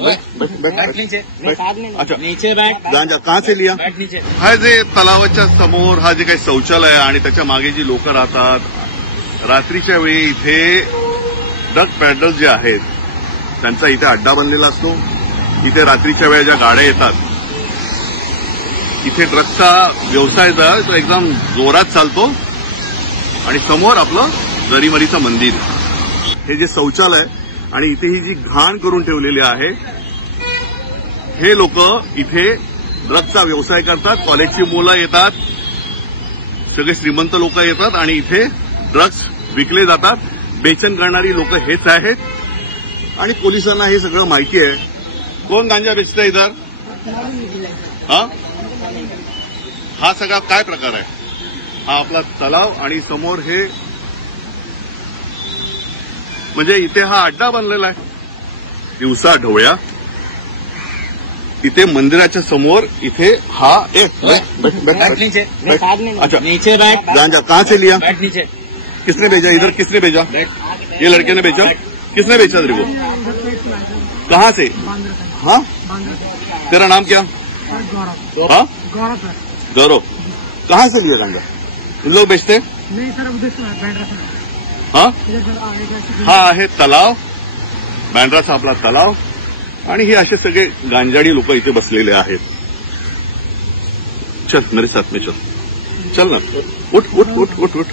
बैठ नीचे। अच्छा, नीचे बैठ। गांजा कहाँ से लिया? बैठ नीचे। हा जे तलावाच्या समोर हा जे काही शौचालय आहे आणि त्याच्या मागे जी लोक राहतात, रात्रीच्या वेळी इथे ड्रग पॅडलर्स जे आहेत त्यांचा इथे अड्डा बनलेला असतो। इथे रात्रीच्या वेळी ज्या गाड्या येतात, इथे ड्रगचा व्यवसाय जो एकदम जोरात चालतो आणि समोर आपलं जरीमरीचं मंदिर, हे जे शौचालय आणि इथे ही जी घाण करून ठेवलेली आहे, हे लोक इथे ड्रगचा व्यवसाय करतात। कॉलेजची मुलं येतात, सगळे श्रीमंत लोक येतात आणि इथे ड्रग्स विकले जातात। बेचन करणारी लोक हेच आहेत आणि पोलिसांना हे सगळं माहिती आहे। कोण गांजा बेचतंय इधर? हा सगळा काय प्रकार आहे? हा आपला तलाव आणि समोर हे म्हणजे इथे हा अड्डा बनलेला आहे दिवसा ढवळ्या। इथे मंदिराच्या समोर इथे हा बैठ नीचे। अच्छा, नीचे बैठ। गांजा कहाँ से लिया? बैठ नीचे। किसने भेजा इधर? किसने भेजा? ये लड़के ने भेजा? किसने बेचा तेरे को? कहाँ से? हाँ, तेरा नाम क्या? हाँ, गौरव। कहाँ से लिया गांजा? इन लोग बेचते? नहीं सर, हाँ, हा आहे तलाव, बँड्राचा आपला तलाव आणि हे असे सगळे गांजाडी लोक इथे बसलेले आहेत। चल मेरे साथ में चल, चल ना, उठ उठ उठ उठ उठ।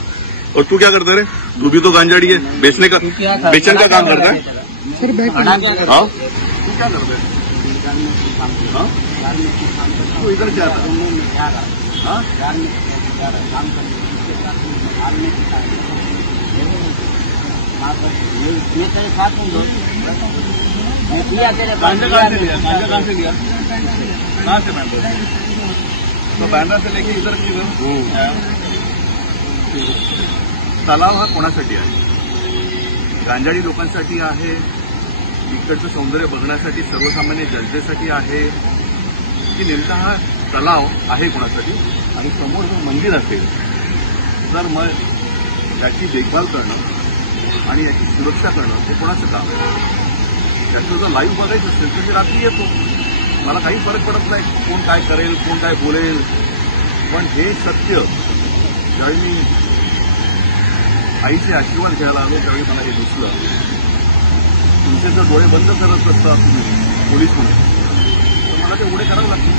और तू क्या करता रे? तू भी तो गांजाड़ी है, बेचने का, बेचन का काम करता है। सर बैठ। हाँ, तू क्या करता है? हाँ, तू इधर क्या? हाँ, गांजा कहाँ से लिया? गांजा कहाँ से लिया? कहाँ से? बैंड्रा। तो बैंड्रा से लेके इधर किधर? तलाव हा कोणासाठी आहे? गांजाडी लोकांसाठी आहे, इकडचं सौंदर्य बघण्यासाठी, सर्वसामान्य जनतेसाठी आहे की नेमका हा तलाव आहे कोणासाठी? आणि समोर जर मंदिर असेल तर मग त्याची देखभाल करणं आणि याची सुरक्षा करणं हे कोणाचं काम आहे? त्याचं जर लाईव्ह बघायचं असेल तर मी रात्री येतो, मला काही फरक पडत नाही कोण काय करेल, कोण काय बोलेल, पण हे सत्य ज्यावेळी मी आईचे आशीर्वाद घ्यायला आलो त्यावेळी मला हे दिसलं। तुमचे जर डोळे बंद करत असता तुम्ही पोलीस म्हणून, तर मला ते उडे करावं लागतं।